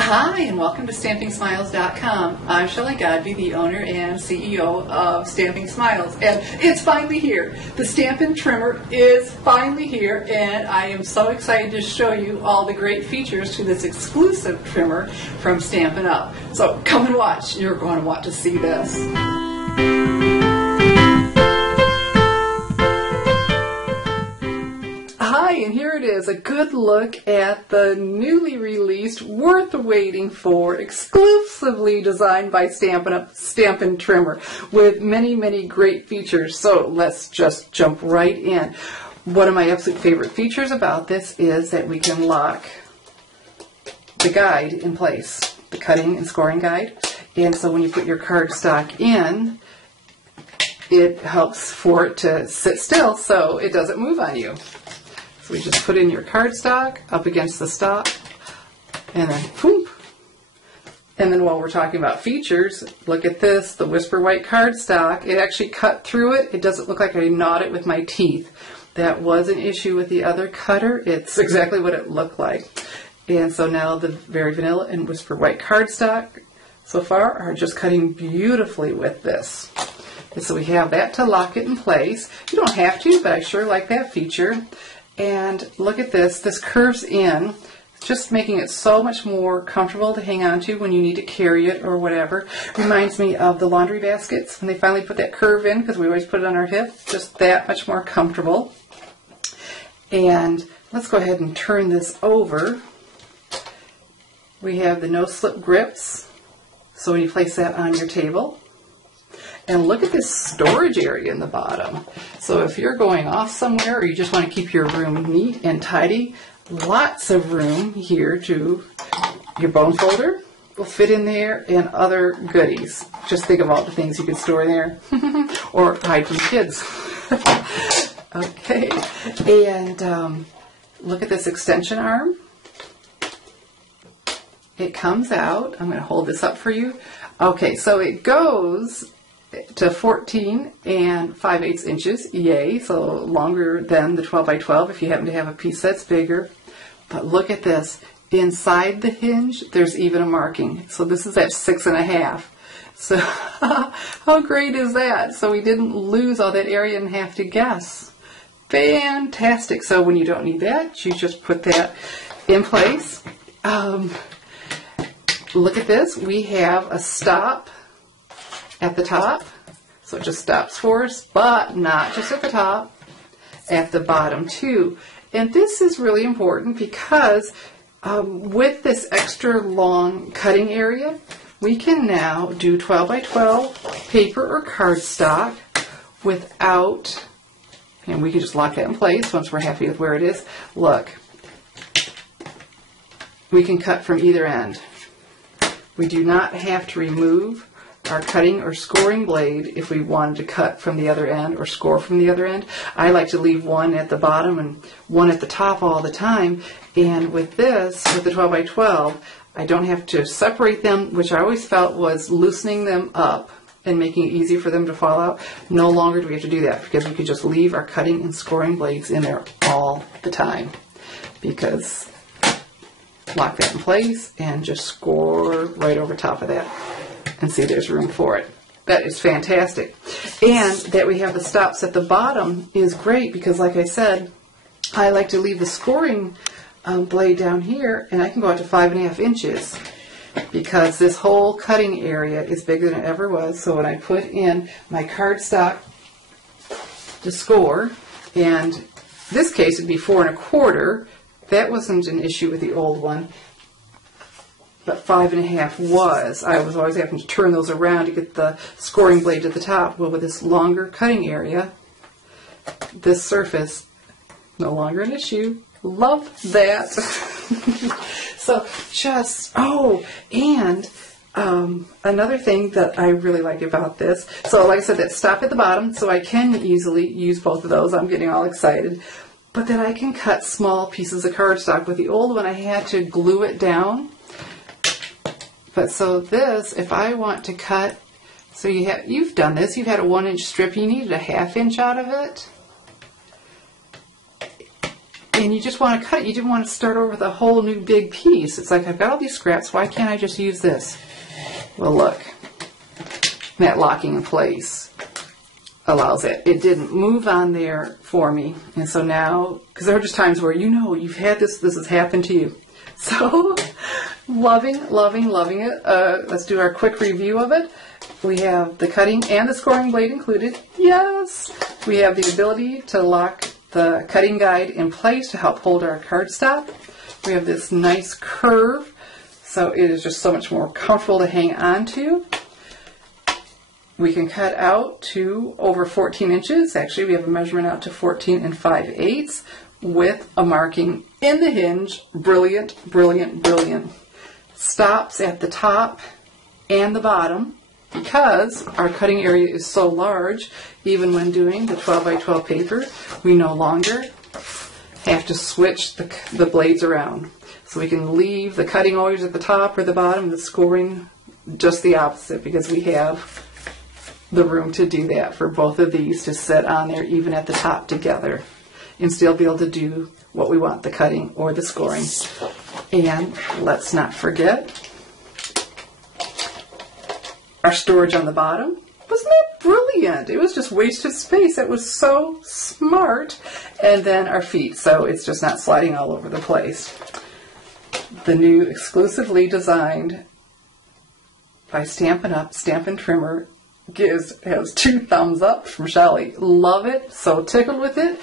Hi, and welcome to StampingSmiles.com. I'm Shelley Godby, the owner and CEO of Stamping Smiles, and it's finally here. The Stampin Trimmer is finally here, and I am so excited to show you all the great features to this exclusive trimmer from Stampin' Up. So come and watch. You're going to want to see this. Hi, and here it is, a good look at the newly released, worth waiting for, exclusively designed by Stampin' Trimmer, with many, many great features. So let's just jump right in. One of my absolute favorite features about this is that we can lock the guide in place, the cutting and scoring guide. And so when you put your cardstock in, it helps for it to sit still so it doesn't move on you. So we just put in your cardstock up against the stop, and then whoop. And then while we're talking about features, look at this, the Whisper White cardstock. It actually cut through it. It doesn't look like I gnawed it with my teeth. That was an issue with the other cutter. It's exactly what it looked like. And so now the Very Vanilla and Whisper White cardstock so far are just cutting beautifully with this. And so we have that to lock it in place. You don't have to, but I sure like that feature. And look at this, this curves in, just making it so much more comfortable to hang on to when you need to carry it or whatever. Reminds me of the laundry baskets when they finally put that curve in, because we always put it on our hip, just that much more comfortable. And let's go ahead and turn this over. We have the no-slip grips, so when you place that on your table. And look at this storage area in the bottom. So if you're going off somewhere or you just want to keep your room neat and tidy, lots of room here to your bone folder will fit in there and other goodies. Just think of all the things you could store in there or hide from kids. Okay, and look at this extension arm. It comes out. I'm going to hold this up for you. Okay, so it goes to 14 and 5/8 inches, yay, so longer than the 12 by 12 if you happen to have a piece that's bigger. But look at this, inside the hinge there's even a marking, so this is at 6.5. So how great is that? So we didn't lose all that area and have to guess. Fantastic. So when you don't need that, you just put that in place. Look at this, we have a stop at the top, so it just stops for us, but not just at the top, at the bottom too. And this is really important because with this extra long cutting area, we can now do 12 by 12 paper or cardstock without, and we can just lock that in place once we're happy with where it is. Look, we can cut from either end. We do not have to remove our cutting or scoring blade if we wanted to cut from the other end or score from the other end. I like to leave one at the bottom and one at the top all the time, and with this, with the 12 by 12, I don't have to separate them, which I always felt was loosening them up and making it easy for them to fall out. No longer do we have to do that because we could just leave our cutting and scoring blades in there all the time, because lock that in place and just score right over top of that. And see, there's room for it. That is fantastic. And that we have the stops at the bottom is great because, like I said, I like to leave the scoring blade down here, and I can go out to 5.5 inches because this whole cutting area is bigger than it ever was. So when I put in my cardstock to score, and this case it'd be 4.25. That wasn't an issue with the old one, but 5.5 was. I was always having to turn those around to get the scoring blade to the top. Well, with this longer cutting area, this surface, no longer an issue. Love that. So just, oh, and another thing that I really like about this, so like I said, that stop at the bottom, so I can easily use both of those. I'm getting all excited. But then I can cut small pieces of cardstock. With the old one, I had to glue it down. But so this, if I want to cut, so you've done this, you've had a 1-inch strip, you needed a 1/2 inch out of it. And and you just want to cut it. You didn't want to start over with a whole new big piece. It's like, I've got all these scraps, why can't I just use this? Well, look, that locking in place allows it. It didn't move on there for me. And so now, because there are just times where you've had this has happened to you. So, loving, loving, loving it. Let's do our quick review of it. We have the cutting and the scoring blade included. Yes! We have the ability to lock the cutting guide in place to help hold our cardstock. We have this nice curve, so it is just so much more comfortable to hang on to. We can cut out to over 14 inches. Actually, we have a measurement out to 14 5/8 with a marking in the hinge. Brilliant, brilliant, brilliant. Stops at the top and the bottom. Because our cutting area is so large, even when doing the 12 by 12 paper, we no longer have to switch the blades around. So we can leave the cutting always at the top or the bottom, the scoring just the opposite, because we have the room to do that for both of these to sit on there even at the top together and still be able to do what we want, the cutting or the scoring. And let's not forget our storage on the bottom. Wasn't that brilliant? It was just wasted space. It was so smart. And then our feet, so it's just not sliding all over the place. The new exclusively designed by Stampin' Up! Stampin' Trimmer has 2 thumbs up from Shelly. Love it. So tickled with it.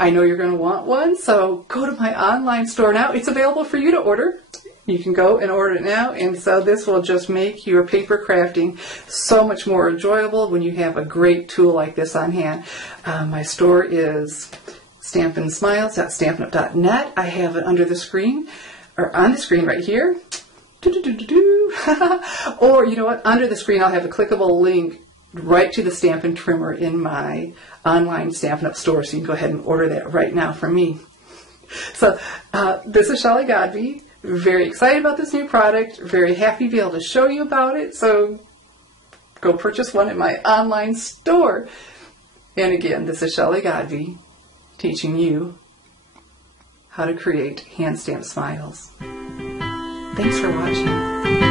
I know you're going to want one, so go to my online store now. It's available for you to order. You can go and order it now, and so this will just make your paper crafting so much more enjoyable when you have a great tool like this on hand. My store is stampinsmiles.stampinup.net. I have it under the screen, or on the screen right here. Or, you know what, under the screen I'll have a clickable link right to the Stampin' Trimmer in my online Stampin' Up! Store, so you can go ahead and order that right now from me. So, this is Shelly Godby. Very excited about this new product, very happy to be able to show you about it, so go purchase one at my online store. And again, this is Shelly Godby teaching you how to create hand stamped smiles. Thanks for watching.